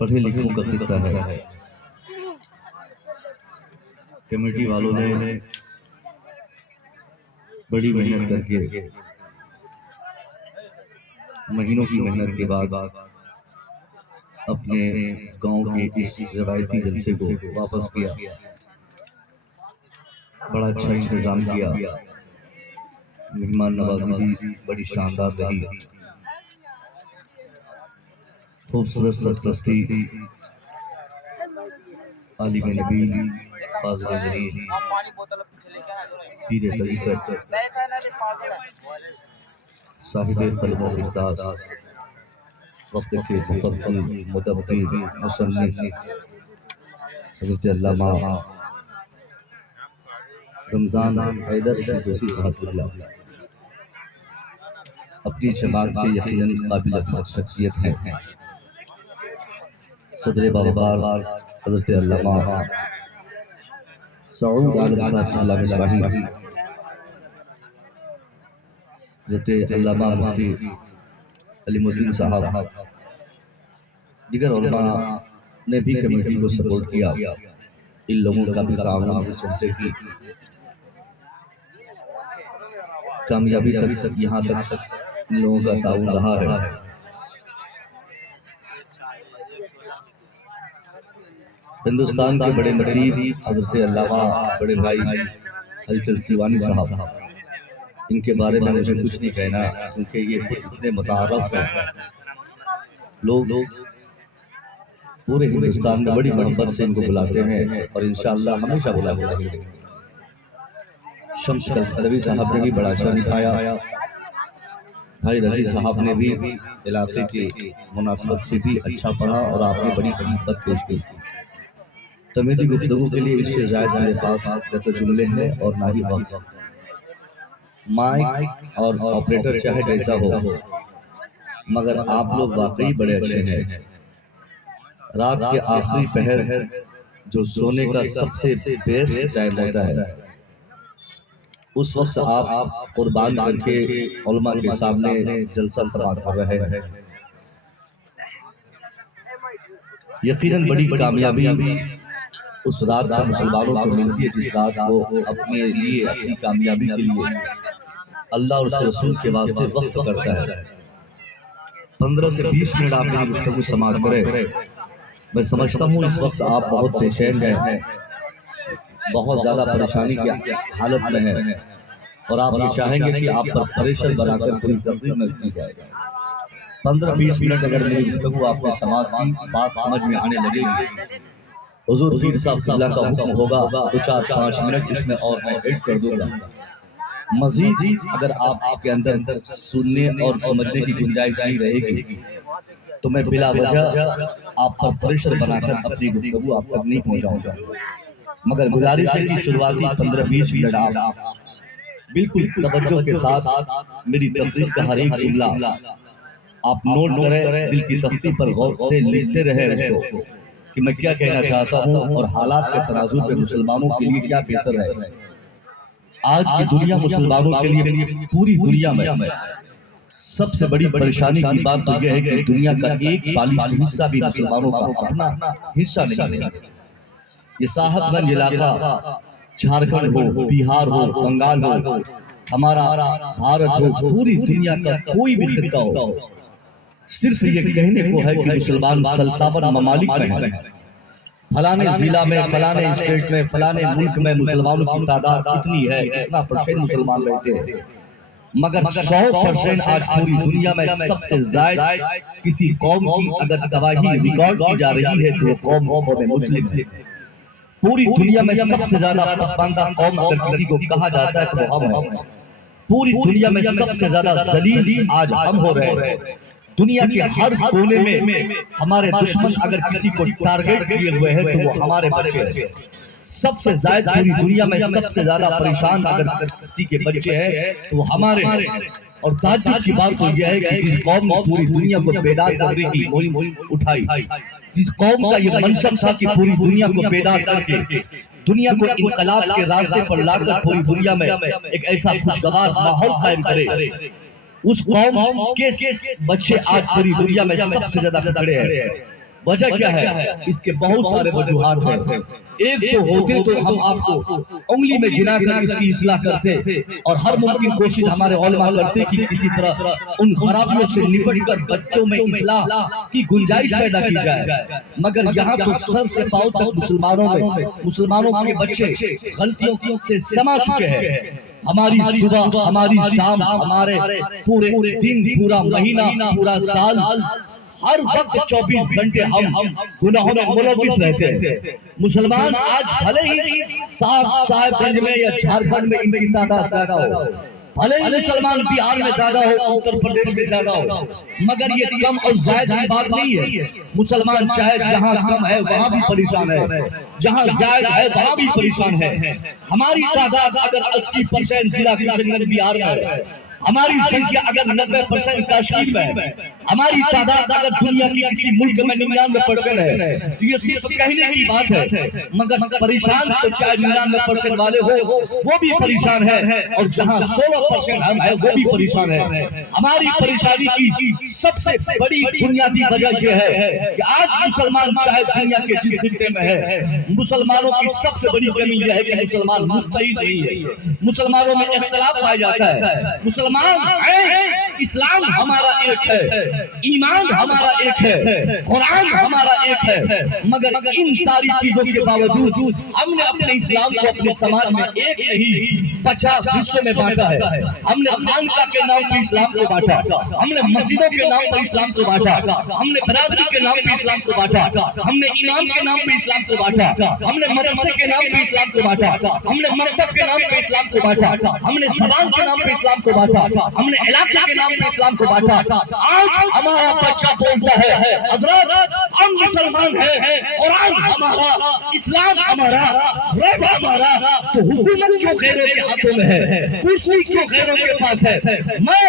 پڑھے لکھوں کا خطہ ہے۔ کمیٹی والوں نے بڑی محنت کر کے مہینوں کی محنت کے بعد اپنے گاؤں کے اس روایتی جلسے کو واپس کیا۔ بڑا اچھا انتظام کیا، مہمان نوازی بھی بڑی شاندار رہی، خوبصورت سرپرستی عالم نبی، فاضل جلیل، پیر طریقت، صاحب قلم و احساس، وقت کے مفکر، مدبر، مصنف حضرت علامہ رمضان حیدر فردوسی صاحب کی خلاف اپنی جماعت کے یقیناً قابل فخر شخصیت ہیں۔ صدر باوقار حضرت علامہ سعود عالم صاحب کی خلاف اسماعیل، حضرت علامہ مفتی علیم الدین صاحب، دیگر علماء نے بھی کمیٹی کو سپورٹ کیا۔ ان لوگوں کا بھی تعاون اس جلسے کی کامیابی تک، یہاں تک ان لوگوں کا تعاون رہا ہے۔ ہندوستان کے بڑے نقیب حضرت علامہ بڑے بھائی حاجی چل سیوانی صاحب، ان کے بارے میں مجھے کچھ نہیں کہنا کیونکہ یہ خود اتنے متعارف ہیں، لوگ پورے ہندوستان میں بڑی محبت سے ان کو بلاتے ہیں اور انشاءاللہ ہمیشہ بلاتے رہیں گے۔ شمس الخدوی صاحب نے بھی بڑا اچھا نبھایا، بھائی رضی صاحب نے بھی علاقے کے مناسبت سے بھی اچھا پڑھا اور آپ نے بڑی محبت پیش کی۔ تمیدی گفتگو کے لیے اس سے زائد میرے پاس نہ تو جملے ہیں اور نہ ہی وقت۔ مائک اور آپریٹر چاہے جیسا ہو، مگر آپ لوگ واقعی بڑے اچھے ہیں۔ رات کے آخری پہر جو سونے کا سب سے بیسٹ ٹائم ہوتا ہے، اس وقت آپ قربان کر کے علماء کے سامنے جلسہ سماعت کر رہے ہیں۔ یقیناً بڑی کامیابی اس رات کو مسلمانوں کو ملتی ہے جس رات کو اپنے لیے، اپنی کامیابی کے لیے اللہ اور اس کے رسول کے واسطے وقف کرتا ہے۔ 15 سے 20 منٹ آپ میری گفتگو سماعت کریں۔ میں سمجھتا ہوں اس وقت آپ بہت بے چین ہیں، بہت زیادہ پریشانی کی حالت میں ہیں اور آپ یہ چاہیں گے کہ آپ پر پریشر بنا کر کوئی تقریر نہ کی جائے۔ 15-20 منٹ اگر میری گفتگو آپ نے سماعت کی، بات سمجھ میں آنے لگے گی۔ حضور پیر صاحب قبلہ کا حکم ہوگا تو 4-5 منٹ اس میں اور میں ایڈ کر دوں گا۔ مزید اگر آپ کے اندر سننے اور سمجھنے کی گنجائش نہیں رہے گی تو میں بلا وجہ آپ پر پریشر بنا کر اپنی گفتگو آپ تک نہیں پہنچاؤں گا، مگر گزارش ہے کہ شروعاتی 15-20 منٹ آپ بالکل توجہ کے ساتھ میری تقریر کا ہر ایک جملہ آپ نوٹ کریں، دل کی تختی پر غور سے لکھتے رہیں اس کو کہ میں کیا کہنا چاہتا ہوں اور حالات کے ترازو پہ مسلمانوں کے لیے کیا بہتر ہے۔ آج کی دنیا مسلمانوں کے لیے پوری دنیا میں سب سے بڑی پریشانی کی بات تو یہ ہے کہ دنیا کا ایک بالغ حصہ بھی مسلمانوں کا اپنا حصہ نہیں ہے۔ یہ صاحب گنج علاقہ، جھارکھنڈ ہو، بہار ہو، بنگال ہو، ہمارا بھارت ہو، پوری دنیا کا کوئی بھی خطہ ہو، صرف یہ کہنے کو ہے کہ مسلمان 57 ممالک میں ہیں، فلانے ضلع میں، فلانے اسٹیٹ میں، فلانے ملک میں مسلمانوں کی تعداد اتنی ہے، اتنا پرسنٹ مسلمان رہتے ہیں، مگر 100% آج پوری دنیا میں سب سے زائد کسی قوم کی اگر تباہی ریکارڈ کی جا رہی ہے تو وہ قوم مسلم ہے۔ پوری دنیا میں سب سے زیادہ پسماندہ قوم اگر کسی کو کہا جاتا ہے تو وہ ہم ہیں۔ پوری دنیا میں سب سے زیادہ ذلیل آج ہم ہو رہے ہیں۔ دنیا کے ہر کونے میں ہمارے دشمن اگر کسی کو ٹارگیٹ کیے ہوئے ہیں تو وہ ہمارے بچے ہیں۔ سب سے زائد پوری دنیا میں سب سے زیادہ پریشان اگر کسی کے بچے ہیں تو وہ ہمارے ہیں۔ اور تعجب کی بات تو یہ ہے کہ جس قوم نے پوری دنیا کو بیدار کرنے کی مہم اٹھائی، جس قوم کا یہ منشب تھا کہ پوری دنیا کو بیدار کر کے دنیا کو انقلاب کے راستے پر لا کر پوری دنیا میں ایک ایسا خوشگوار ماحول قائم کرے، اس قوم کے بچے آج پوری دنیا میں سب سے زیادہ پکڑے ہیں۔ وجہ کیا ہے؟ اس کے بہت سارے وجوہات ہیں. ایک تو ہوتے تو ہم آپ کو انگلی میں گنا کر اس کی اصلاح کرتے اور ہر ممکن کوشش ہمارے علماء کرتے کہ کسی طرح ان خرابیوں سے نپٹ کر بچوں میں اصلاح کی گنجائش پیدا کی جائے. مگر یہاں تو سر سے پاؤں تک مسلمانوں کے بچے غلطیوں سے سما چکے ہیں. ہماری صبح، ہماری شام، ہمارے پورے دن، پورا مہینہ، پورا سال، ہر وقت 24 گھنٹے ہم گناہوں میں ملوث رہتے ہیں. مسلمان آج بھلے ہی صاحب گنج میں یا جھارکھنڈ میں ان کی تعداد زیادہ ہو، بھلے ہی مسلمان بہار میں زیادہ ہو، اتر پردیش میں زیادہ ہو، مگر یہ کم اور زائد کی بات نہیں ہے. مسلمان چاہے جہاں کم ہے وہاں بھی پریشان ہے، جہاں زائد ہے وہاں بھی پریشان ہے. ہماری تعداد اگر 80% ضلع کشن گنج بہار میں ہے، ہماری سنکھیا اگر 90% کشمیر میں ہے، ہماری تعداد اگر دنیا کی کسی ملک میں 99% ہے، تو یہ صرف کہنے کی بات ہے. مگر پریشان تو چاہے 99% والے ہو وہ بھی پریشان ہے، اور جہاں 16% ہم ہے وہ بھی پریشان ہے. ہماری پریشانی کی سب سے بڑی بنیادی وجہ یہ ہے کہ آج مسلمان چاہے دنیا کے جس خطے میں ہے، مسلمانوں کی سب سے بڑی کمی یہ ہے کہ مسلمان متحد نہیں ہے. مسلمانوں میں اختلاف پایا جاتا ہے. مسلمان ہیں، اسلام ہمارا ایک ہے، ایمان ہمارا ایک ہے، قرآن ہمارا ایک ہے، مگر ان ساری چیزوں کے باوجود ہم نے اپنے اسلام کو اپنے سماج میں ایک نہیں 50 حصوں میں بانٹا ہے. ہم نے خانقاہ کے نام پر اسلام کو بانٹا، ہم نے مسجدوں کے نام پر اسلام کو بانٹا، ہم نے برادری کے نام پر اسلام کو بانٹا، ہم نے امام کے نام پر اسلام کو بانٹا، ہم نے مدرسے کے نام پر اسلام کو بانٹا، ہم نے مکتب کے نام پر اسلام کو بانٹا، ہم نے زبان کے نام پر اسلام کو بانٹا، ہم نے علاقے کے نام پر اسلام کو بانٹا. آج ہمارا بچہ بولتا ہے حضرت ہم مسلمان ہیں، قرآن ہمارا، اسلام ہمارا، رب ہمارا، تو حکومت کیوں غیروں کے ہاتھوں میں ہے، کرسی کیوں غیروں کے پاس ہے؟ میں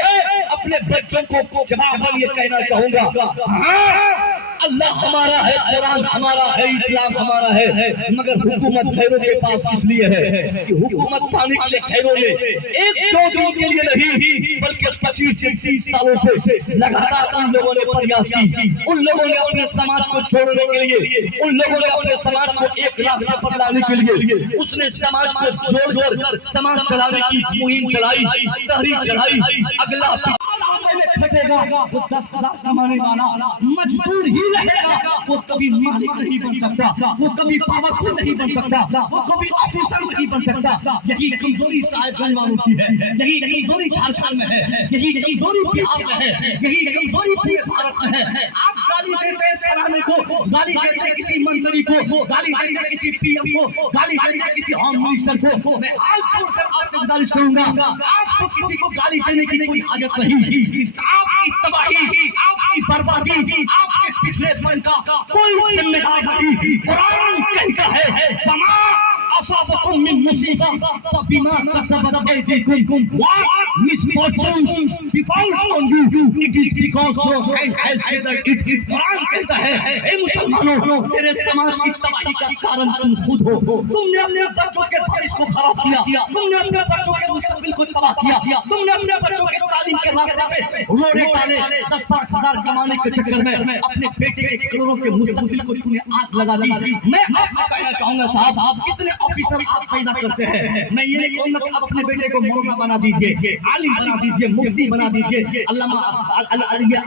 اپنے بچوں کو جواباً یہ کہنا چاہوں گا، ہاں اللہ ہمارا ہے، قرآن ہمارا ہے، اسلام ہمارا ہے، مگر حکومت غیروں کے پاس اس لیے ہے کہ حکومت پانے کے لیے غیروں نے ایک دو دن کے لیے نہیں بلکہ 25 سے 30 سالوں سے لگاتار ان لوگوں نے پریاس کی. ان لوگوں نے اپنے سماج کو جوڑنے کے لیے، ان لوگوں نے اپنے سماج کو ایک راستے پر لانے کے لیے اس نے سماج کو جوڑ کر سماج چلانے کی مہم چلائی، تحریک چلائی. اگلا پھٹے گا وہ 10,000 کمانے والا مجبور ہی رہے گا، وہ کبھی مالک نہیں بن سکتا، وہ کبھی پاورفل نہیں بن سکتا، وہ کبھی آفیسر نہیں بن سکتا. یہی کمزوری صاحب گنج والوں کی ہے، یہی کمزوری جھارکھنڈ میں ہے، یہی کمزوری بہار میں ہے، یہی کمزوری پورے بھارت میں ہے. آپ گالی دیتے ہیں فلانے کو، گالی دیتے ہیں کسی منتری کو، گالی دیتے ہیں کسی پی ایم کو، گالی دیتے ہیں کسی ہوم منسٹر کو. میں آج چھوڑ کر آپ سے گزارش کروں گا، آپ کو کسی کو گالی دینے کی کوئی حاجت نہیں. آپ کی تباہی، آپ کی بربادی، آپ کے پچھلے پن کا کوئی ذمہ دار نہیں. قرآن کہتا ہے وما اصابکم من مصیبہ فبما کسبت ایدیکم. What misfortunes befalls on you, it is because your hand has gathered it. قرآن کہتا ہے اے مسلمانوں تیرے سماج کی تباہی کا کارن تم خود ہو. تم نے اپنے بچوں کے بھوش کو خراب کیا، تم نے اپنے بچوں کے مستقبل کو تباہ کیا، تم نے اپنے بچوں کے تعلیم کے راستے پہ روڑے ڈالے. 10-12 ہزار کمانے کے چکر میں اپنے بیٹے کے کروڑوں کے مستقبل کو تم نے آگ لگا دی. میں آپ کو کہنا چاہوں گا صاحب آپ کتنے آفیسر آپ پیدا کرتے ہیں. میں یہ نہیں کہوں گا کہ آپ اپنے بیٹے کو مولانا بنا دیجئے، عالم بنا دیجئے، مفتی بنا دیجئے، علامہ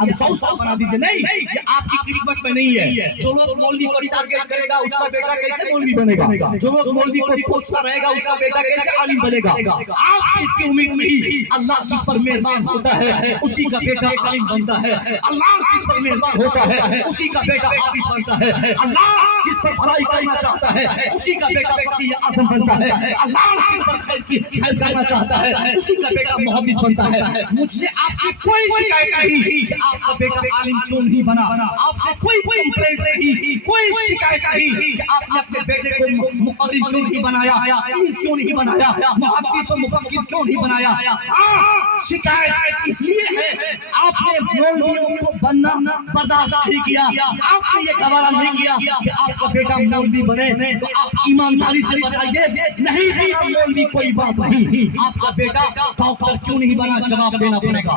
ابو صاحب بنا دیجئے. نہیں، یہ آپ کی قسمت میں نہیں ہے. جو لوگ مولوی کو ٹارگیٹ کرے گا اس کا بیٹا کیسے مولوی بنے گا؟ جو لوگ مولوی کو کوستا رہے گا اس کا بیٹا کیسے عالم بنے گا؟ آپ اس کی امید نہیں. اللہ جس پر مہربان ہوتا ہے اسی کا بیٹا عالم بنتا ہے. اللہ جس پر مہربان ہوتا ہے اسی کا بیٹا حافظ بنتا ہے. اللہ جس پر بھلائی کرنا چاہتا ہے اسی کا بیٹا فقیر اعظم بنتا ہے. اللہ جس پر خیر کرنا چاہتا ہے اسی کا بیٹا محدث بنتا ہے. مجھ سے آپ کی کوئی شکایت نہیں کہ آپ کا بیٹا عالم کیوں نہیں بنا، آپ سے کوئی کمپلینٹ نہیں، کوئی شکایت نہیں کہ آپ نے اپنے بیٹے کو مقرر کیوں نہیں بنایا، پیر کیوں نہیں بنایا، محدث و مفکر کیوں نہیں بنایا. شکایت اس لیے ہے آپ نے مولویوں کو بننا برداشت نہیں کیا، آپ نے یہ گوارا نہیں کیا کہ آپ کا بیٹا مولوی بنے. تو آپ ایمانداری سے بتائیے نہیں بنا مولوی کوئی بات نہیں. آپ کا بیٹا ڈاکٹر کیوں نہیں بنا جواب دینا پڑے گا.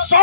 100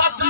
10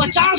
50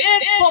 100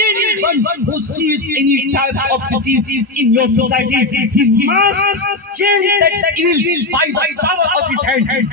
anyone who sees any type of disease in your society, he must change that evil by the power of his hand।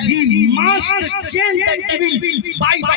He must change that evil by the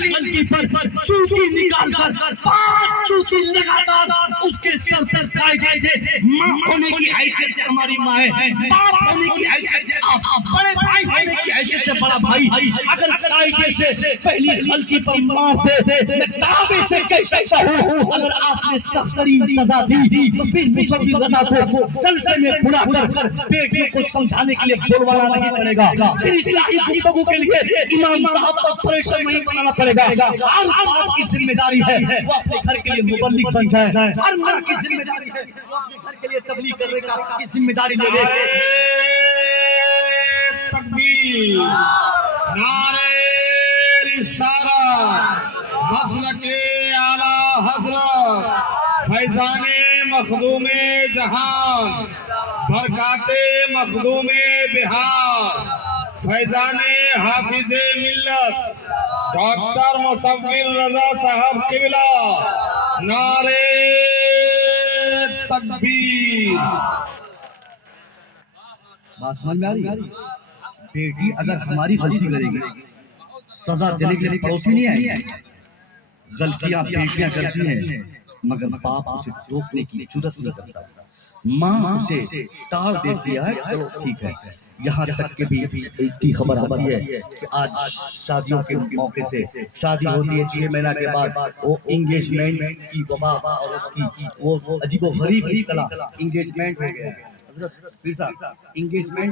غلطی پر چوٹی نکال کر 5 چوٹی لگاتار اس کے سر پر قاعدے سے ماں ہونے کی حیثیت سے ہماری ماں ہے، باپ ہونے کی حیثیت سے آپ، بڑے بھائی ہونے کی حیثیت سے بڑا بھائی، اگر قاعدے سے پہلی غلطی پر مارتے میں دعوے سے کہہ سکتا ہوں اگر آپ نے سخت ترین سزا دی تو پھر مصدی رضا کو جلسے میں بلا کر بیٹیوں کو سمجھانے کے لیے بلوانا نہیں پڑے گا، پھر اصلاحی گفتگو کے لیے امام صاحب کو پریشر نہیں بنانا پڑے گا۔ ہر باپ کی ذمہ داری ہے وہ اپنے گھر کے لیے مبلغ بن جائے، ہر ماں کی ذمہ داری ہے وہ اپنے گھر کے لیے تبلیغ کرنے کا ذمہ داری لے لے۔ تکبیر، نعرہ رسالت، مسلک اعلیٰ حضرت فیضان مخدوم جہان، برکات مخدوم بہار، فیضان حافظ ملت ڈاکٹر مصور رضا صاحب قبلہ، نعرہ تکبیر۔ بات سمجھ میں آ رہی ہے؟ بیٹی اگر ہماری غلطی کرے گی سزا دینے کے لیے پڑوسی نہیں آئے، غلطیاں بیٹیاں کرتی ہیں مگر باپ اسے روکنے کی جرات نہیں کرتا، ماں اسے ٹال دیتی ہے تو ٹھیک ہے۔ یہاں تک کہ بھی ایک کی خبر آتی ہے کہ آج شادیوں کے موقع سے شادی ہوتی ہے 6 مہینہ کے بعد وہ انگیجمنٹ کی وبا اور اس کی وہ عجیب و غریب اصطلاح انگیجمنٹ ہو گیا۔ حضرت پیر صاحب انگیجمنٹ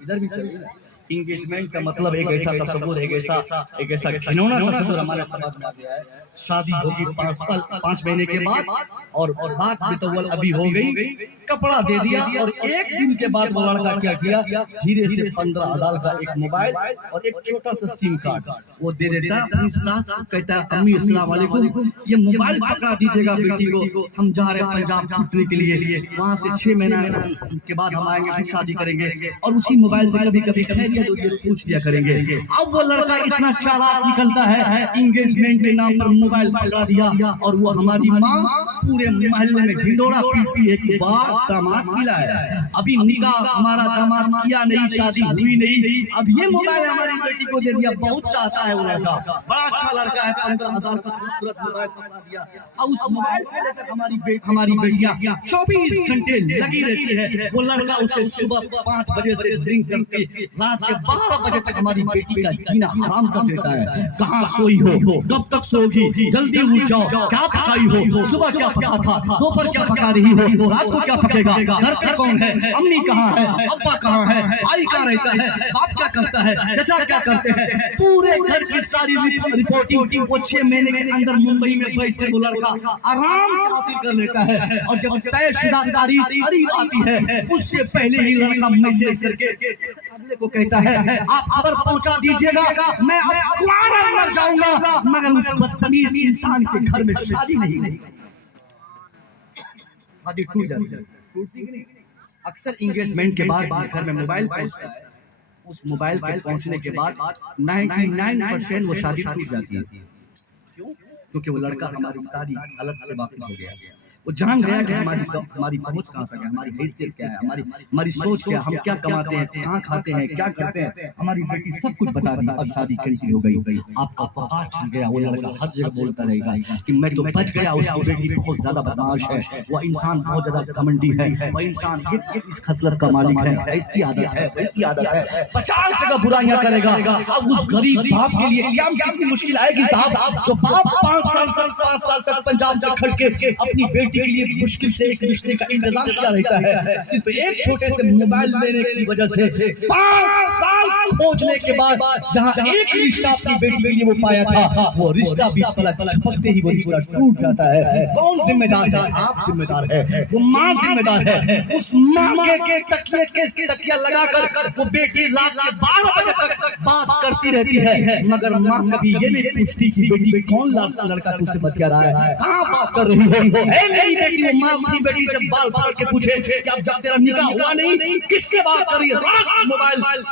ادھر بھی چلیے نا، انگیجمنٹ کا مطلب ایک ایسا تصور، ایک ایسا گھنونا تصور ہمارے سماج میں آ گیا ہے۔ شادی ہوگی 5 مہینے کے بعد اور بات متول ابھی ہو گئی، کپڑا دے دیا اور 1 دن کے بعد وہ لڑکا کیا کیا دھیرے سے 15,000 کا ایک موبائل اور ایک چھوٹا سا سیم کارڈ وہ دے دیتا ہے اپنی ساس کو، کہتا ہے امی السلام علیکم یہ موبائل پکڑا دیجیے گا بیٹی کو، ہم جا رہے ہیں پنجاب چھٹنے کے لیے، وہاں سے 6 مہینہ کے بعد ہم آئیں گے پھر شادی کریں گے اور اسی موبائل سے کبھی کبھی خیریت پوچھ لیا کریں گے۔ اب وہ لڑکا اتنا چالاک نکلتا ہے انگیجمنٹ کے نام پر موبائل پکڑا دیا اور وہ ہماری ماں پورے محلے میں ڈھنڈورا پیٹتی ہے کہ واہ داماد ملا ہے، ابھی نکاح ہمارا داماد کیا نہیں، شادی ہوئی نہیں، اب یہ موبائل ہماری بیٹی کو دے دیا، بہت چاہتا ہے وہ لڑکا، بڑا اچھا لڑکا ہے، 15,000 کا خوبصورت موبائل پکڑا دیا۔ اب اس موبائل کو لے کر ہماری بیٹیاں 24 گھنٹے لگی رہتی ہے، وہ لڑکا اسے صبح 5 بجے سے ڈرنک کرتی رات کے 12 بجے تک ہماری بیٹی کا جینا حرام کر دیتا ہے۔ کہاں سوئی ہو، کب تک سوگی، جلدی اٹھ جاؤ، کیا پکائی ہو، صبح کیا پکا تھا، دوپہر کیا پکا رہی ہو، رات کو کیا پکے گا، گھر پہ کون ہے، امی کہاں ہے، ابا کہاں ہے، بھائی کہاں رہتا ہے، باپ کیا کرتا ہے، چچا کیا کرتے ہیں، پورے گھر کی ساری رپورٹنگ وہ 6 مہینے کے اندر ممبئی میں بیٹھ کر وہ لڑکا آرام سے حاصل کر لیتا ہے، اور جب طے شدہ تاریخ قریب آتی ہے اس سے پہلے ہی لڑکا میسج کر کے اگلے کو کہتا ہے آپ خبر پہنچا دیجئے گا میں اب کنوارا مر جاؤں گا مگر اس بدتمیز انسان کے گھر میں شادی نہیں ہوگی۔ شادی ٹوٹ جاتی ہے، ٹوٹتی کہ نہیں؟ اکثر انگیجمنٹ کے بعد جس گھر میں موبائل پہنچتا ہے اس موبائل کے پہنچنے کے بعد 99% وہ شادی ٹوٹ جاتی ہے۔ کیوں؟ کیونکہ وہ لڑکا ہماری شادی حالت سے واقف ہو گیا، وہ جان گیا کہ ہماری پہنچ کہاں تک ہے، ہماری حیثیت کیا ہے، ہماری سوچ کیا ہے، ہم کیا کماتے ہیں، کہاں کھاتے ہیں، کیا کرتے ہیں، ہماری بیٹی سب کچھ بتا دی اور شادی کینسل ہو گئی۔ آپ کا وقار چھن گیا، وہ لڑکا ہر جگہ بولتا رہے گا کہ میں تو بچ گیا، اس کی بیٹی بہت زیادہ بدمعاش ہے، وہ انسان بہت زیادہ گھمنڈی ہے، وہ انسان اس خصلت کا مالک ہے، ایسی عادت ہے، ویسی عادت ہے، 50 جگہ برائیاں کرے گا۔ اب اس غریب باپ کے لیے کیا کتنی مشکل آئے گی صاحب، جو باپ 5 سال تک پنجاب میں کھڑ کے اپنی بیٹی کے لیے مشکل سے ایک رشتے کا انتظام کیا رہتا ہے، صرف ایک چھوٹے سے موبائل لینے کی وجہ سے 5 سال کھوجنے کے بعد جہاں ایک رشتہ اپنی بیٹی کے لیے وہ پایا تھا وہ رشتہ بھی پلک جھپکتے ہی وہ رشتہ ٹوٹ جاتا ہے۔ کون ذمہ دار ہے؟ آپ ذمہ دار ہے، وہ ماں ذمہ دار ہے۔ اس ماں کے تکیہ لگا کر وہ بیٹی رات کے 12 بجے تک بات کرتی رہتی ہے مگر ماں کبھی یہ نہیں پوچھتی کہ بیٹی کون لڑکا تجھ سے بتیا رہا ہے، کہاں بات کر رہی ہو، اے میری بیٹی، وہ ماں اپنی بیٹی سے بال پکڑ کے پوچھے کہ اب جب تیرا نکاح ہوا نہیں کس کے بات کر رہی ہے، رات mobile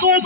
2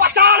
50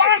5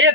1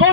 2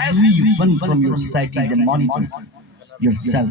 everyone from your society is a monitor yourself।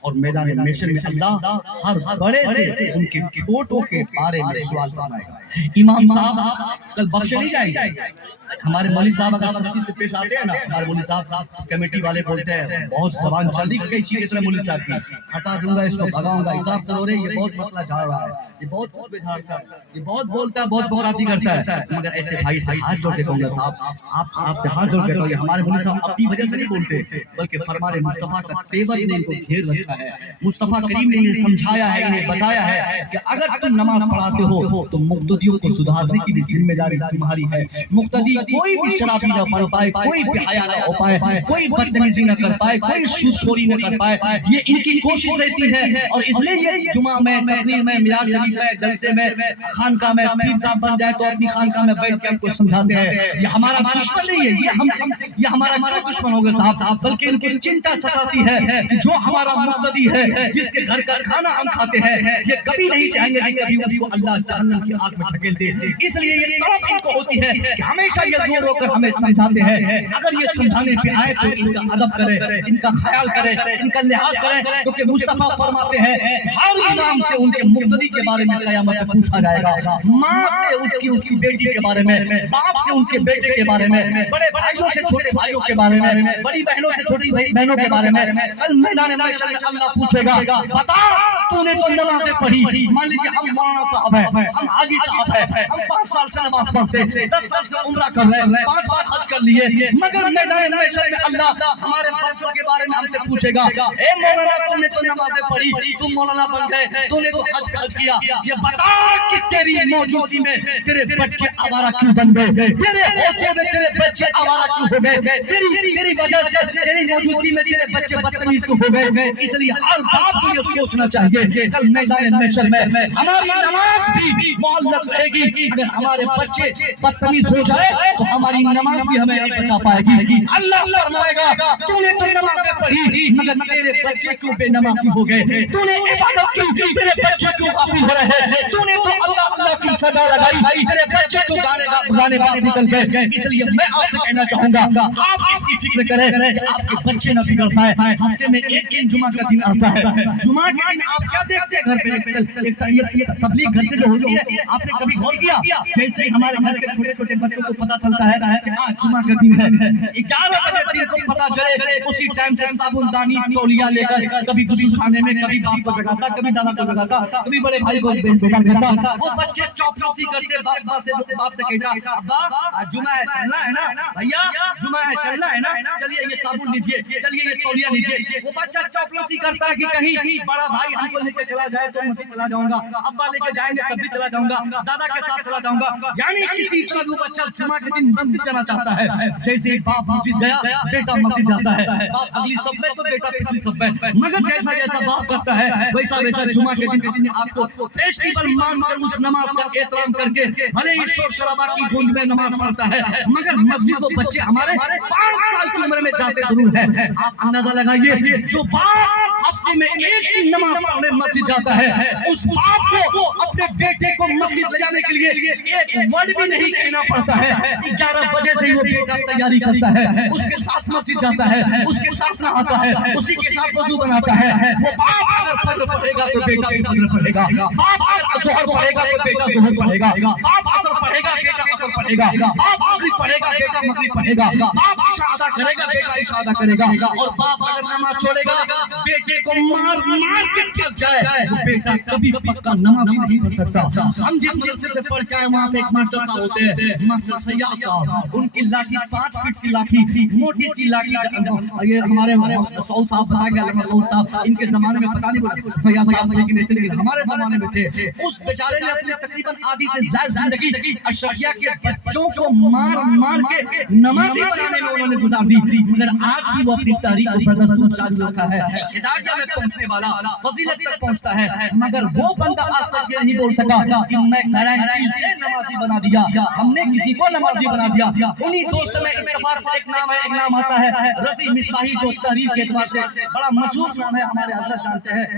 اور میدان محشر میں اللہ ہر بڑے سے ان کے چھوٹوں کے بارے میں سوال فرمائے گا۔ امام صاحب کل بخشے نہیں جائیں گے۔ ہمارے مولوی صاحب اگر سختی سے پیش آتے ہیں نا، ہمارے مولوی صاحب کمیٹی والے بولتے ہیں بہت زبان چل رہی کئی چیزیں طرح مولوی صاحب کی، ہٹا دوں گا، اس کو بھگاؤں گا، حساب سے ہو رہے یہ بہت مسئلہ جھاڑ رہا ہے، یہ بہت خطبے جھاڑتا ہے، یہ بہت بولتا ہے، بہت بغاوتی کرتا ہے، مگر ایسے بھائی سے ہاتھ جوڑ کے کہوں گا صاحب آپ سے ہاتھ جوڑ کے کہوں گا، ہمارے مولوی صاحب اپنی وجہ سے نہیں بولتے بلکہ فرمان مصطفیٰ کا تیور نے ان کو گھیر رکھا ہے۔ مصطفیٰ کریم نے انہیں سمجھایا ہے، انہیں بتایا ہے کہ اگر تم نماز پڑھاتے ہو تو مقتدیوں کو سدھارنے کی بھی ذمہ داری تمہاری ہے۔ مقتدی کوئی بھی شرابی نہ بن پائے، کوئی بے حیا نہ ہو پائے، کوئی بدتمیزی نہ کر پائے، کوئی سود خوری نہ کر پائے، یہ ان کی کوشش رہتی ہے۔ اور اس لیے یہ جمعہ میں، تقریر میں، میلاد شریف میں، جلسے میں، خانقاہ میں پیر صاحب بن جائے تو اپنی خانقاہ میں بیٹھ کے ہم کو سمجھاتے ہیں یہ ہمارا دشمن نہیں ہے، یہ ہمارا کیوں دشمن ہوگا صاحب، بلکہ ان کو چنتا ستاتی ہے کہ جو ہمارا مقتدی ہے، جس کے گھر کا کھانا ہم کھاتے ہیں، یہ کبھی نہیں چاہیں گے کہ کبھی اس کو اللہ جہنم کی آگ میں دھکیل دے۔ اس لیے یہ طلب ان کو ہوتی ہے کہ ہمیشہ یہ رو رو کر ہمیں سمجھاتے ہیں، اگر یہ سمجھانے پہ آئے تو ان کا ادب کرے، ان کا خیال کرے، ان کا لحاظ کرے، کیونکہ مصطفیٰ فرماتے ہیں ہر امام سے ان کے مقتدی کے بارے میں قیامت میں پوچھا جائے گا، ماں سے اس کی بیٹی کے بارے میں، باپ سے ان کے بیٹے کے بارے میں، بڑے بھائیوں سے چھوٹے بھائیوں کے بارے میں، بڑی بہنوں سے چھوٹی بہنوں کے بارے میں۔ کل میدان محشر میں اللہ پوچھے گا بتا تو نے تو نمازیں پڑھی، مان لیجیے ہم مولانا صاحب ہیں، ہم حاجی صاحب ہیں، ہم 5 سال سے نماز پڑھتے، 10 سال سے عمرہ کر رہے ہیں، 5 بار حج کر لیے، مگر میدان محشر میں اللہ ہمارے بچوں کے بارے میں ہم سے پوچھے گا اے مولانا تم نے تو نمازیں پڑھی، تم مولانا بن گئے، تم نے تو حج کیا، یہ بتا کہ تیری موجودگی میں تیرے بچے آوارہ کیوں بن گئے، تیرے ہوتے میں تیرے بچے آوارہ کیوں ہو گئے، تیری وجہ سے تیری موجودگی میں تیرے بچے بدتمیز کیوں ہو گئے۔ اس لیے ہر باپ کو یہ سوچنا چاہیے کل میدان محشر میں ہماری نماز بھی معلق رہے گی، اگر ہمارے بچے بدتمیز ہو جائے تو ہماری نماز بھی ہمیں نہیں بچا پائے گی۔ اللہ فرمائے گا تو نے تو نمازیں پڑھی مگر تیرے بچے کیوں بے نمازی ہو گئے، تو نے عبادت کی تیرے بچے کیوں غافل ہو رہے ہیں، تو نے تو اللہ کی صدا لگائی تیرے بچے کیوں گانے بات نکل گئے۔ اس لیے میں آپ سے کہنا چاہوں گا آپ اس کی فکر کریں کہ آپ کے بچے نہ بگڑ پائے۔ ہفتے میں ایک دن جمعہ کا دن آتا ہے، جمعہ کے دن آپ کیا دیکھتے ہیں گھر پہ یہ تبلیغ گھر سے جو ہوتی ہے، آپ نے کبھی غور کیا جیسے ہی ہمارے گھر کے چھوٹے چھوٹے بچوں کو پتا چلتا ہے کہ آج جمعہ کا دن ہے، 11 بجے دن کو پتا چلے اسی ٹائم سے صابن دانی تولیہ لے کر کبھی غسل خانے میں کبھی باپ کو جگاتا، کبھی دادا کو جگاتا، کبھی بڑے بھائی کو بیٹا کرتا، وہ بچے چاپلوسی کرتے باپ سے کہتا ابا آج جمعہ ہے چلنا ہے نا، بھیا جمعہ ہے چلنا ہے نا، چلیے یہ صابن لیجیے، چلیے یہ تولیہ لیجیے۔ وہ بچہ چاپلوسی کرتا ہے کہ کہیں بڑا بھائی ہم کو لے کے چلا جائے تو میں چلا جاؤں گا، ابا لے کے جائیں گے تب بھی چلا جاؤں گا، دادا کے ساتھ چلا جاؤں گا، یعنی کسی طرح وہ بچہ جمعہ کے دن مسجد جانا چاہتا ہے۔ جیسے ہی باپ مسجد گیا بیٹا مسجد جاتا ہے، باپ اگلی صف میں تو بیٹا پچھلی صف میں، مگر جیسا جیسا باپ کرتا ہے ویسا ویسا جمعہ کے دن آپ کو فیسٹیول مان کر اس نماز کا احترام کر کے بھلے ہی شور شرابہ کی گونج میں نماز پڑھتا ہے، مگر مسجد وہ بچے ہمارے 5 سال کی عمر میں جاتے ضرور ہیں۔ آپ اندازہ لگائیے جو باپ ہفتے میں ایک دن نماز پڑھنے مسجد جاتا ہے، اس باپ کو اپنے بیٹے کو مسجد لے جانے کے لیے ایک ورڈ بھی نہیں کہنا پڑتا ہے، 11 بجے سے وہ بیٹا تیاری کرتا ہے، اس کے ساتھ مسجد جاتا ہے، اس کے ساتھ نہاتا ہے، اسی کے ساتھ وضو بناتا ہے۔ وہ باپ اگر فجر پڑھے گا تو بیٹا بھی فجر پڑھے گا، باپ اگر ظہر پڑھے گا تو بیٹا ظہر پڑھے گا، باپ عصر پڑھے گا بیٹا عصر پڑھے گا، باپ مغرب پڑھے گا بیٹا مغرب پڑھے گا، باپ عشاء ادا کرے گا بیٹا عشاء ادا کرے گا، اور باپ اگر نماز چھوڑے گا بیٹے کو مار کے تھک جائے وہ بیٹا کبھی پکا نماز بھی نہیں پڑھ سکتا۔ ہم جس مدرسے سے پڑھ کے آئے وہاں پہ ایک ماسٹر صاحب ہوتے ہیں، ماسٹر سیاح صاحب، ان کی لاٹھی 5 فٹ کی لاٹھی، موٹی سی لاٹھی، یہ ہمارے سعود صاحب بتا گیا، سعود صاحب ان کے زمانے میں پتہ نہیں لیکن ہمارے زمانے میں تھے، اس بیچارے نے اپنے تقریباً آدھی سے زیادہ زندگی اشرفیہ کے بچوں کو مار کے نمازی بنانے میں انہوں نے گزار دی، مگر آج بھی وہ اپنی تحریک کو بدستور چالو رکھا ہے، ہدایت میں پہنچنے والا فضیلت تک پہنچتا ہے، مگر وہ بندہ آج تک یہ نہیں بول سکا کہ میں گارنٹی سے نمازی بنا دیا، ہم نے کسی کو نمازی بنا دیا۔ انہی دوست میں اتفاق سے ایک نام آتا ہے رضی مصباحی، جو تحریر کے اعتبار سے بڑا مشہور نام ہے، ہمارے حضرت جانتے ہیں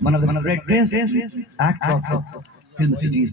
one of the greatest actor of film cities,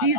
30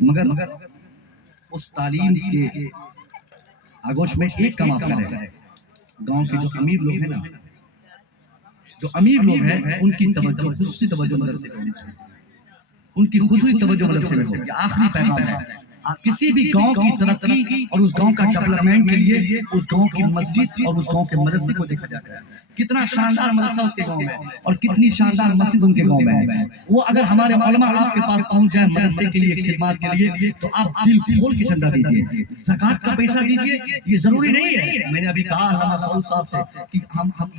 مگر اس تعلیم کے آگوش میں ایک کام آپ کریں، گاؤں کے جو امیر لوگ ہیں نا، جو امیر لوگ ہیں ان کی توجہ، خصوصی توجہ مدرسے میں ہونی چاہیے، ان کی خصوصی توجہ مدرسے میں ہو۔ یہ آخری پیغام ہے، کسی بھی گاؤں کی ترقی اور اس گاؤں کا ڈیولپمنٹ کے لیے اس گاؤں کی مسجد اور اس گاؤں کے مدرسے کو دیکھا جاتا ہے، کتنا شاندار مدرسہ اس کے گاؤں میں اور کتنی شاندار مسجد ان کے گاؤں میں ہے۔ وہ اگر ہمارے علماء آپ کے پاس پہنچ جائیں مدرسے کے لیے، خدمات کے لیے، تو آپ دل کھول کے چندہ دیجیے، زکوٰۃ کا پیسہ دیجیے۔ یہ ضروری نہیں ہے، میں نے ابھی کہا علامہ سعود صاحب سے کہ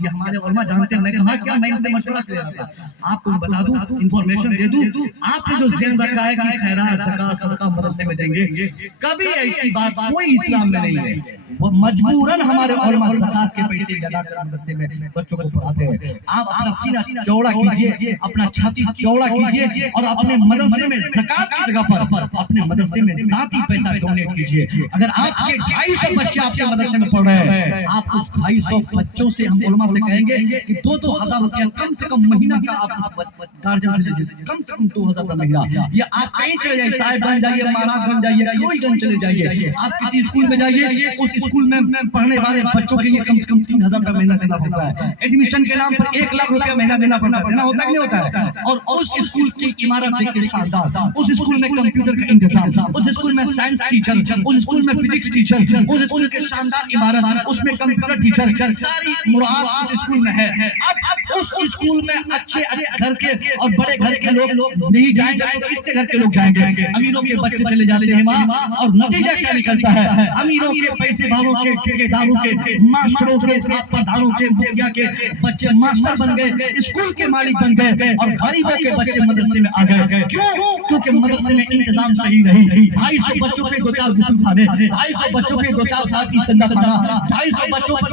یہ ہمارے علماء جانتے ہیں، میں کہا کیا میں ان سے مشورہ کر رہا تھا، آپ کو بتا دوں، انفارمیشن دے دوں، آپ نے جو ذہن رکھا ہے کہ خیرات زکوٰۃ صدقہ مدرسے میں دیں گے، کبھی ایسی بات کوئی اسلام میں نہیں ہے۔ وہ مجبوراً ہمارے علماء زکوٰۃ کے پیسے ادا کر مدرسے میں بچوں کو پڑھاتے ہیں۔ آپ اپنا سینہ چوڑا کیجئے، اپنا چھاتی چوڑا کیجئے اور اپنے مدرسے میں زکوٰۃ کی جگہ پر اپنے مدرسے میں ذاتی پیسہ ڈونیٹ کیجئے۔ اگر آپ کے 250 بچے آپ کے مدرسے میں پڑھ رہے ہیں، آپ اس 250 بچوں سے، ہم علماء سے کہیں گے کہ 2,000 روپیہ کم سے کم مہینہ کا آپ گارجن سے لیجیے، کم سے کم 2,000 کا مہینہ۔ یا آپ کہیں چلے جائیے، صاحب بن جائیے، مہاراج بن جائیے، کوئی گن چلے جائیے، آپ کسی اسکول میں جائیے، اس اسکول میں پڑھنے والے بچوں کے لیے کم سے کم 3,000 روپیہ مہینہ دینا پڑتا ہے۔ ایڈمیشن کے نام پر 1 لاکھ روپیہ مہینہ دینا پڑتا ہے، دینا ہوتا ہے کہ نہیں ہوتا ہے؟ اور اس اسکول کی عمارت دیکھیں شاندار، اس اسکول میں کمپیوٹر کا انتظام، اس اسکول میں سائنس ٹیچر، اس اسکول میں فزکس ٹیچر، اس اسکول کے شاندار عمارت، اس میں کمپیوٹر ٹیچر، ساری مراعات اس اسکول میں ہے۔ اب اس اسکول میں اچھے گھر کے اور بڑے گھر کے لوگ نہیں جائیں گے تو کس کے گھر کے لوگ جائیں گے؟ امیروں کے بچے چلے جاتے ہیں وہاں، اور نتیجہ کیا نکلتا ہے؟ امیروں کے، پیسے والوں کے، ٹھیکیداروں کے، ماسٹروں کے، پردھانوں کے، مکھیا کے بچے ماسٹر بن گئے، اسکول کے مالک بن گئے، اور غریبوں کے بچے مدرسے میں آ گئے۔ کیوں؟ کیونکہ مدرسے میں انتظام صحیح نہیں۔ 250 بچوں پہ 2-4 غسل خانے، 250 بچوں پہ 2-4 سال کی سنگا کھانا، 250 بچوں پر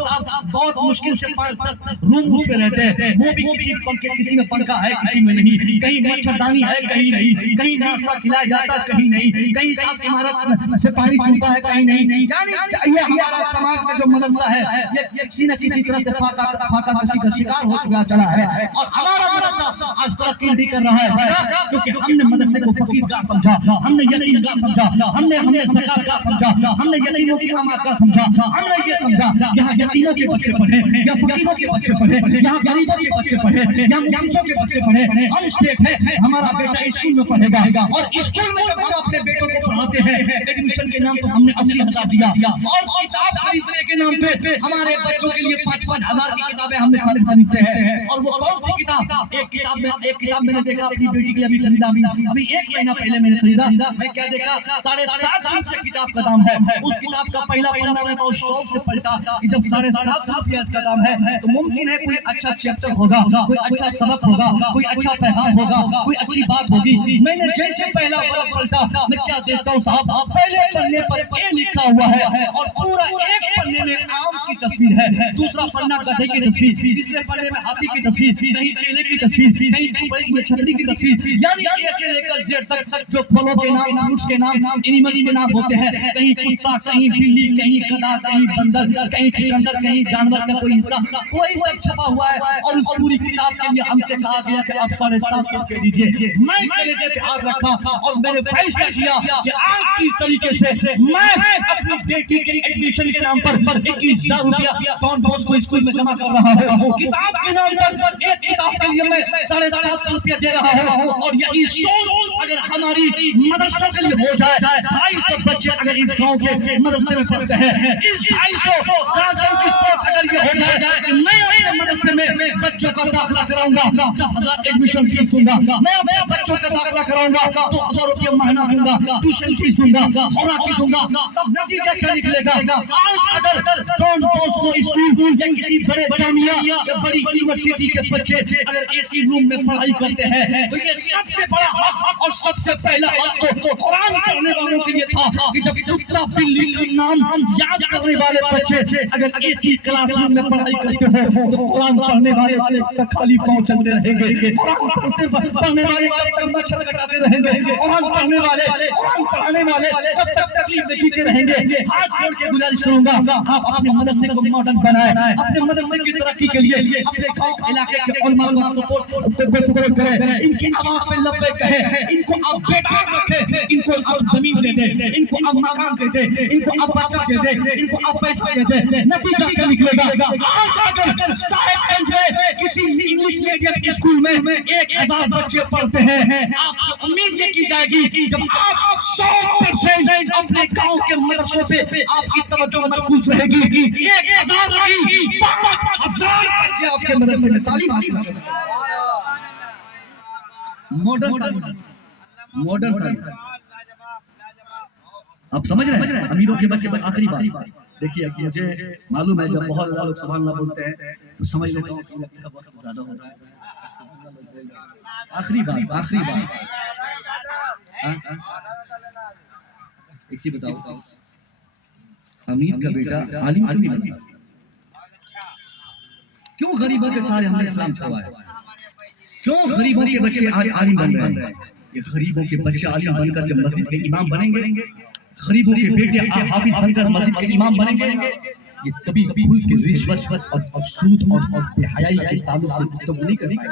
بہت مشکل سے 5-10 روم اس میں رہتے ہیں، وہ بھی کسی میں پنکھا ہے، کسی میں نہیں، کہیں مچھردانی ہے، کہیں نہیں، کہیں ناشتہ کھلایا جاتا ہے، کہیں نہیں، کہیں صاف عمارت سے پانی چوتا ہے، کہیں نہیں۔ یعنی یہ ہمارا سماج کا جو مدرسہ ہے یہ کسی نہ کسی طرح سے فاقہ کشی کا شکار ہو چکا چلا ہے، اور ہمارا مدرسہ آج ترقی نہیں کر رہا ہے کیونکہ ہم نے مدرسے کو فقیر گاہ سمجھا، ہم نے یتیم گاہ سمجھا، ہم نے زکات گاہ سمجھا، ہم نے یتیموں کی امانت گاہ سمجھا، ہم نے یہ سمجھا یہاں یتیموں کے بچے پڑھے یا فقیروں کے بچے پڑھے، یہاں غریبوں کے بچے پڑھے یا مفلسوں کے بچے پڑھے، ہم سیکھ ہیں ہمارا بیٹا اسکول میں پڑھے گا، اور اسکول میں جب ہم اپنے بیٹوں کو پڑھاتے ہیں ایڈمیشن کے نام پر ہم نے 80,000 دیا، اور کتاب خریدنے کے نام پہ ہمارے بچوں کے لیے 5-5 ہزار کی کتابیں ہم نے خریدتے ہیں۔ اور وہ کون سی کتاب؟ ایک کتاب میں نے دیکھا اپنی بیٹی کے لیے ابھی خریدا، ابھی 1 مہینہ پہلے میں نے خریدا، میں کیا دیکھا 750 روپے کتاب کا دام ہے۔ اس کتاب کا پہلا پنا میں بہت شوق سے پڑھتا کہ جب 750 روپیہ اس کا دام ہے تو ممکن ہے کوئی اچھا چیپٹر ہوگا، کوئی اچھا سبق ہوگا، کوئی اچھا پیغام ہوگا، کوئی اچھی بات ہوگی۔ میں نے جیسے پہلا ورق پلٹا میں کیا دیکھتا ہوں صاحب، پہلے پنے پر اے لکھا ہوا ہے اور پورا ایک پنے میں آم کی تصویر ہے، دوسرا پنا گدھے کی تصویر، تیسرے پنے میں ہاتھی کی تصویر، کہیں کیلے کی تصویر، کہیں چھتری کی تصویر، یعنی اے سے لے کر زیڈ تک جو پھلوں کے نام، فروٹس کے نام، اینیمل کے نام ہوتے ہیں، کہیں کتا، کہیں بلی، کہیں گدھا، کہیں بندر، کہیں چچندر، کہیں جانور کا کوئی حصہ، کوئی سب چھپا ہوا ہے، اور اس پوری کتاب کے لیے ہم سے کہا گیا کہ آپ 750 روپے دیجیے۔ میں کلیجے پہ ہاتھ رکھا اور میں نے فیصلہ کیا کہ آج اس طریقے سے میں اپنی بیٹی کے ایڈمیشن کے نام پر 21,000 روپیہ ڈان باسکو اسکول میں جمع کر رہا ہوں، کتاب کے نام پر ایک کتاب کے لیے میں 750 روپیہ دے رہا ہوں، اور یہی سوچ اگر ہماری مدرسوں کے لیے ہو جائے، 250 بچے اگر اس گاؤں کے مدرسے میں پڑھتے ہیں، اس 250 گارجن کی سوچ اگر یہ ہو جائے کہ میں اپنے مدرسے میں بچوں کا داخلہ کراؤں گا، 10,000 ایڈمیشن فیس دوں گا، میں اپنے بچوں کا داخلہ کراؤں گا 2,000 روپیہ مہینہ دوں گا، ٹیوشن فیس دوں گا، خوراک دوں گا، تب نتیجہ کیا نکلے گا؟ آج اگر ڈان باسکو اسکول یا کسی بڑے جامعہ یا بڑی یونیورسٹی کے بچے اگر اسی روم میں پڑھائی کرتے ہیں تو یہ سب سے بڑا حق اور سب سے پہلا حق تو قرآن پڑھنے والوں کے لیے تھا کہ جب کتا بلی کا نام یاد کرنے والے بچے اگر اسی کلاس روم میں پڑھائی کرتے ہیں تو قرآن پڑھنے والے تک خالی پاؤں چلتے رہیں گے، قرآن پڑھنے والے تب تک مچھر کٹاتے رہیں گے، قرآن پڑھنے والے، قرآن پڑھانے والے تب تک تکلیف میں جیتے رہیں گے۔ ہاتھ جوڑ کے گزارش کروں گا آپ اپنے مدرسے مدرسے کو ماڈرن بنائے، اپنے مدرسے کی ترقی کے لیے اپنے گاؤں علاقے کے علماء کو سپورٹ کرے، ان کی آواز پہ لبیک کہے، ان کو اب بیدار رکھے، ان کو اب زمین دے دے، ان کو اب مکان دے دے، ان کو اب بچہ دے دے، ان کو اب پیسہ دے دے۔ نتیجہ کیا نکلے گا؟ آج اگر صاحب گنج میں کسی انگلش میڈیم اسکول میں 1000 بچے پڑھتے ہیں، آپ کو امید یہ کی جائے گی جب آپ 100% اپنے گاؤں کے مدرسوں پہ آپ کی توجہ مرکوز رہے گی، 1000 نہیں 5000 بچے آپ کے مدرسے میں تعلیم حاصل کریں گے۔ ماڈرن تعلیم آپ سمجھ رہے ہیں؟ امیروں کے بچے آخری بات دیکھیے، مجھے معلوم ہے جب بہت زیادہ لوگ سبحان اللہ بولتے ہیں تو سمجھ لیتا ہوں کہ لگتا ہے وقت زیادہ ہو رہا ہے۔ آخری بات ایک چیز بتاؤ، امیر کا بیٹا عالم کیوں نہیں بنتا؟ کیوں غریبوں کے سارے ہم نے اسلام چھوڑا ہے؟ کیوں غریبوں کے بچے آج عالم بن رہے ہیں؟ یہ غریبوں کے بچے عالم بن کر جب مسجد کے امام بنیں گے، غریبوں کے بیٹے حافظ بن کر مسجد کے امام بنیں گے، یہ کبھی کھل کے رشوت اور سود اور بے حیائی کے تعلق سے گفتگو نہیں کر پائیں گے،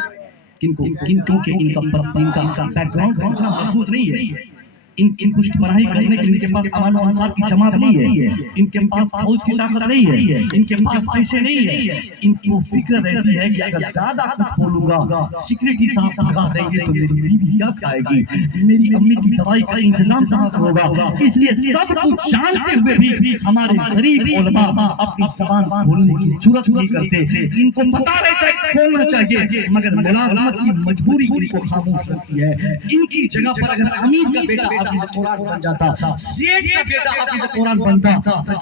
کیونکہ ان کا بیک گراؤنڈ اتنا مضبوط نہیں ہے، ان کچھ پڑھائی کرنے کے لیے ان کے پاس امان و انصار کی جماعت نہیں ہے، ان کے پاس فوج کی طاقت نہیں ہے، ان کے پاس پیسے نہیں ہے، ان کو فکر رہتی ہے کہ اگر زیادہ کچھ بولوں گا سیکریٹری صاحب بھگا دیں گے تو میری بیوی کیا کھائے گی، میری امی کی دوائی کا انتظام کہاں سے ہوگا، اس لیے سب کچھ جانتے ہوئے بھی ہمارے غریب علماء اپنی زبان کھولنے کی جرات نہیں کرتے، ان کو پتا رہتا ہے کھولنا چاہیے مگر ملازمت کی مجبوری ان کو خاموش رکھتی ہے۔ ان کی جگہ پر اگر امیر کا بیٹا حافظ قرآن بن جاتا، سیٹ کا بیٹا حافظ قرآن بنتا،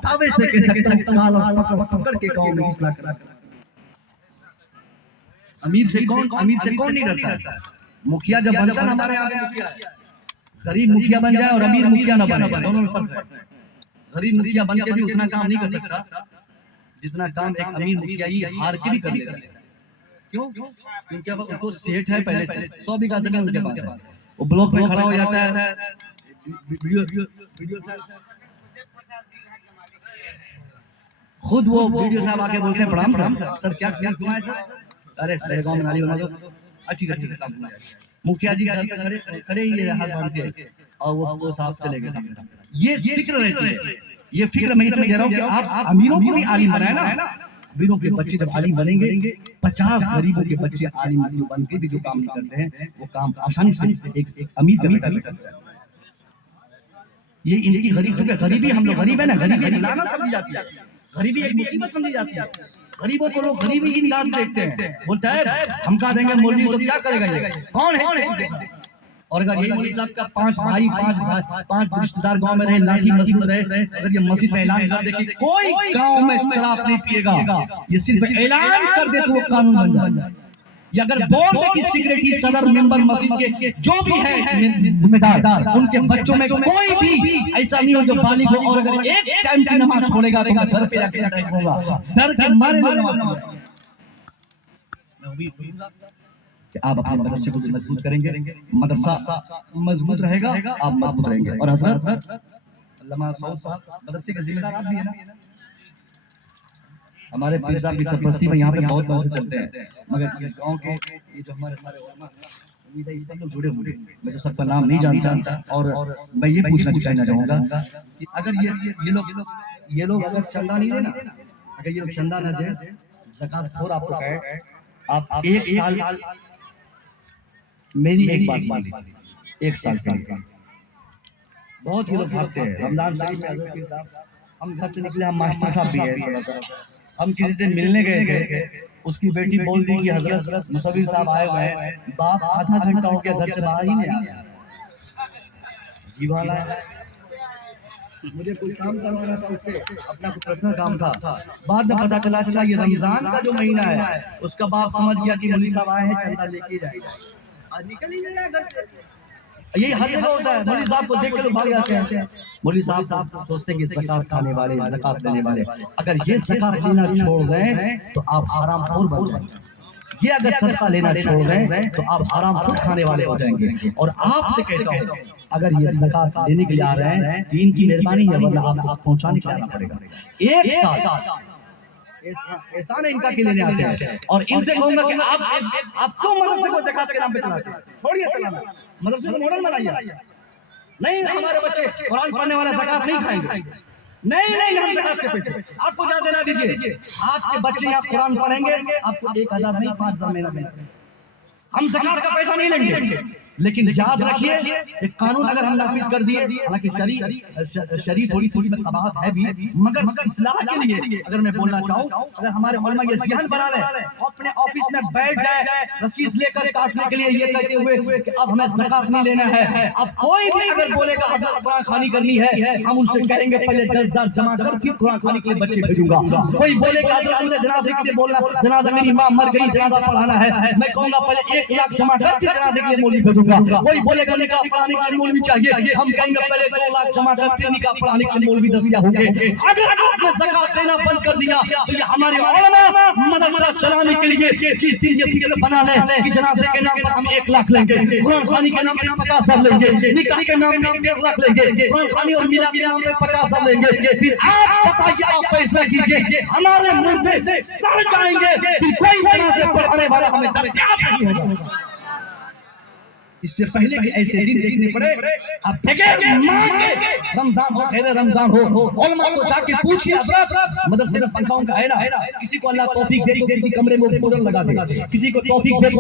دعوے سے کہہ سکتا ہوں کال اور پکڑ کے قوم میں اصلاح کرا۔ امیر سے کون نہیں ڈرتا ہے؟ مکھیا جب بنتا نا، ہمارے یہاں مکھیا ہے، غریب مکھیا بن جائے اور امیر مکھیا نہ بنے، دونوں میں فرق ہے۔ غریب مکھیا بن کے بھی اتنا کام نہیں کر سکتا جتنا کام ایک امیر مکھیا ہی ہار کے بھی کر لیتا ہے۔ کیوں؟ کیونکہ اب ان کو سیٹ ہے، پہلے سے 100 بیگھہ زمین ان کے پاس ہے، وہ بلاک پہ کھڑا ہو جاتا ہے، خود وہ ویڈیو صاحب آگے بولتے ہیں پڑھام صاحب سر کیا گھمائے سر، ارے میرے گاؤں میں نالی بنا دو، اچھی کام گھمائے، مکھیا جی گھر پہ کھڑے ہی ہاتھ باندھ کے اور وہ صاحب چلے گئے۔ یہ فکر رہتی ہے، یہ فکر میں اس میں کہہ رہا ہوں کہ آپ امیروں کو بھی عالم بنائے نا، امیروں کے بچے جب عالم بنیں گے 50 غریبوں کے بچے عالم بن کے بھی جو کام نہیں کرتے ہیں وہ کام آسانی سے ایک امیر کا بیٹا کرتا ہے۔ یہ ان کی غریبی، ہم لوگ غریب ہیں نا، غریبی لعنت سمجھی جاتی ہے، غریبی ایک مصیبت سمجھی جاتی ہے، غریبوں کو لوگ غریبی کی نگاہ سے دیکھتے ہیں، بولتا ہے ہم کہا دیں گے مولوی تو کیا کرے گا، یہ کون ہے؟ اور اگر یہی مولوی صاحب کا 5 بھائی 5 رشتہ دار گاؤں میں رہے، لاٹھی مسجد رہے، اگر یہ مسجد میں اعلان کر دے کہ کوئی گاؤں میں شراب نہیں پیے گا، یہ صرف اعلان کر دے تو وہ قانون بن جائے، یا اگر بول دے کہ سیکریٹری صدر ممبر مسجد کے جو بھی ہے ذمہ دار ان کے بچوں میں کوئی بھی ایسا نہیں ہو جو بالغ ہو، اور اگر ایک ٹائم کی نماز چھوڑے گا تو میں گھر پہ جا کے نہیں ہوگا، ڈر کے مارے نماز نہ پڑھے۔ میں امید کروں گا کہ آپ اپنے مدرسے کو مضبوط کریں گے، مدرسہ مضبوط رہے گا، آپ مضبوط رہیں گے۔ اور حضرت علامہ سعود صاحب مدرسے کے ذمہ دار آپ بھی ہیں نا، ہمارے پیر صاحب کی سرپرستی میں یہاں پہ بہت بہت سے چلتے ہیں، مگر اس گاؤں کے یہ جو ہمارے سارے علماء امید ہے یہ سب لوگ جڑے ہوئے، میں تو سب کا نام نہیں جانتا، اور میں یہ پوچھنا چاہوں گا کہ اگر یہ لوگ اگر چندہ نہیں دے نا، اگر یہ لوگ چندہ نہ دیں، زکوٰۃ خور آپ کو کہے، آپ ایک سال میری ایک بات مان لیجیے، ایک سال کے لیے بہت ہی لوگ بھاگتے ہیں۔ رمضان شریف میں حضرت پیر صاحب ہم گھر سے نکلے، ہم ماسٹر صاحب بھی ہیں تھوڑا سا، ہم کسی سے ملنے گئے تھے، اس کی بیٹی بول دی کہ حضرت مصور صاحب آئے ہوئے ہیں، باپ آدھا گھنٹہ ہو گیا گھر سے باہر ہی نہیں آیا، عجیب حال ہے، مجھے کوئی کام کروانا تھا اس سے، اپنا کوئی پرسنل کام تھا، بعد میں پتا چلا اچھا یہ رمضان کا جو مہینہ ہے اس کا باپ سمجھ گیا کہ مولوی صاحب آئے ہیں چندہ لے کے جائیں گے، آج نکل ہی نہیں رہا گھر سے۔ یہی ہر جگہ ہوتا ہے، مولوی صاحب کو دیکھ کے لوگ بھاگ جاتے ہیں، مولوی صاحب سوچتے ہیں کہ زکوٰۃ کھانے والے، زکوٰۃ دینے والے، اگر یہ زکوٰۃ لینا چھوڑ دیں تو آپ حرام خور بن جائیں گے، یہ اگر صدقہ لینا چھوڑ دیں تو آپ حرام خود کھانے والے ہو جائیں گے۔ اور آپ سے کہتا ہوں اگر یہ زکوٰۃ لینے کے لیے آ رہے ہیں تو ان کی مہربانی ہے، ورنہ آپ کو پہنچانے کے لیے آنا پڑے گا۔ ایک سال احسان ہے ان کا کہ لینے آتے ہیں. اور ان سے کہوں گا کہ آپ کیوں مدرسے کو زکات کے نام پہ چلاتے ہیں؟ چھوڑیے چلانا، مدرسے کو ماڈل بنائیے. نہیں ہمارے بچے قرآن پڑھنے والا زکات نہیں کھائیں گے. نہیں ہم زکات کے پیسے آپ کو جا دینا دیجیے. آپ کے بچے یہاں قرآن پڑھیں گے، آپ کو 1000 نہیں 5000 مہینہ ملے گا. ہم زکات کا پیسہ نہیں لیں گے. لیکن یاد رکھیے ایک قانون اگر ہم نافذ کر دیے، حالانکہ شرعی تھوڑی سی میں قباحت ہے بھی، مگر اصلاح کے لیے اگر میں بولنا چاہوں، اگر ہمارے علماء یہ ذہن بنا لیں، اپنے آفس میں بیٹھ جائے رسید لے کر کاٹنے کے لیے یہ کہتے ہوئے کہ اب ہمیں زکات نہیں لینا ہے. اب کوئی بھی اگر بولے گا حضرت قرآن خوانی کرنی ہے، ہم ان سے کہیں گے پہلے 10,000 جمع کر پھر قرآن خوانی کے لیے بچے بھیجوں گا. کوئی بولے گا حضرت ہم نے جنازے کے لیے بولنا، جنازہ میری ماں مر گئی جنازہ پڑھانا ہے، میں کہوں گا پہلے 1 لاکھ جمع کر پھر جنازے کے لیے مولوی بھیجوں گا. کوئی بولے گا نکاح پڑھانے کے لیے مولوی چاہیے، ہم کہیں گے پہلے 2 لاکھ جمع کر پھر نکاح پڑھانے کے لیے مولوی دستیاب ہوں گے. اگر آپ نے زکات دینا بند کر دیا تو یہ ہمارے علماء مدرسہ چلانے کے لیے جس دن یہ فکر بنا لیں کہ جنازے کے نام پر ہم 1 لاکھ لیں گے، قرآن خوانی کے نام پر 50,000 لیں گے، نکاح کے نام پر 1.5 لاکھ لیں گے، قرآن خوانی اور میلاد کے نام پر 50,000 لیں گے، پھر آپ بتائیے آپ فیصلہ کیجیے ہمارے مردے سڑ جائیں گے، پھر کوئی جنازے پڑھانے والا ہمیں دستیاب نہیں ہوگا. اس سے پہلے کہ ایسے دن دیکھنے پڑے اب بغیر مانگے رمضان ہو غیر رمضان ہو، علماء کو جا کے پوچھئے حضرت مدرسے میں پنکھاؤں کا ہے نا، کسی کو اللہ توفیق دے تو کسی کمرے میں کولر لگا دے، کسی کو توفیق دے تو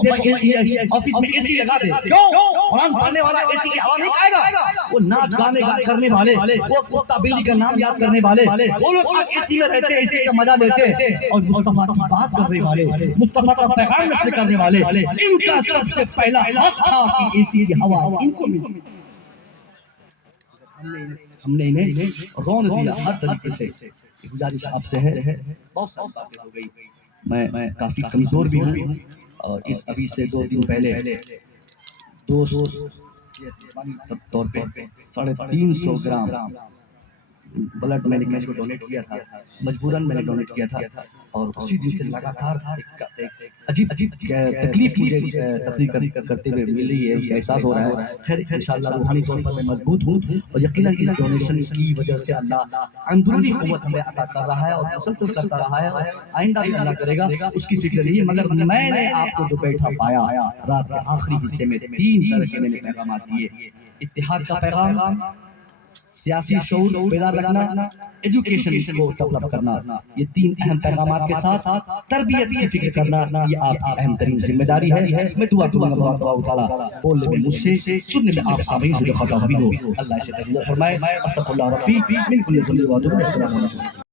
آفس میں اے سی لگا دے. کیوں؟ قرآن پڑھنے والا اے سی کی ہوا نہیں کھائے گا. وہ ناچ گانے کرنے والے، وہ کتا بلی کا نام یاد کرنے والے، وہ لوگ اے سی میں رہتے اے سی کا مزہ لیتے ہیں، اور مصطفیٰ کی بات کرنے والے، مصطفیٰ کا پیغام نشر کرنے والے، ان کا سب سے پہلا حق تھا کہ اے سی کی ہوا ان کو ملی. ہم نے انہیں رون دیا ہر طریقے سے. گزارش آپ سے ہے، بہت ساری باتیں ہو گئی، میں کافی کمزور بھی ہوں، اور اس ابھی سے 2 دن پہلے طور پہ 350 گرام بلڈ میں نے کسی کو ڈونیٹ کیا تھا، مجبوراً میں نے ڈونیٹ کیا تھا، اور اسی دن سے لگاتار ایک عجیب تکلیف مجھے تقریر کرتے ہوئے مل رہی ہے، اس کا احساس ہو رہا ہے. خیر انشاءاللہ روحانی طور پر میں مضبوط ہوں، اور یقیناً اس ڈونیشن کی وجہ سے اللہ اندرونی قوت ہمیں عطا کر رہا ہے اور مسلسل کرتا رہا ہے، اور آئندہ بھی اللہ کرے گا، اس کی فکر نہیں. مگر میں نے آپ کو جو بیٹھا پایا رات کے آخری حصے میں 3 طرح کے میں نے پیغامات دیے. اتحاد کا پیغام، سیاسی شعور بیدار رکھنا، ایجوکیشن کو ڈیولپ کرنا، یہ 3 اہم پیغامات کے ساتھ تربیت کی فکر کرنا، یہ آپ کی اہم ترین ذمہ داری ہے. میں دعا کروں گا اللہ تعالیٰ بولنے میں مجھ سے، سننے میں آپ سامعین سے جو خطا ہوئی ہو اللہ اسے تجزیہ فرمائے. استغفر اللہ ربی من کل ذنب و اتوب الیہ. السلام علیکم.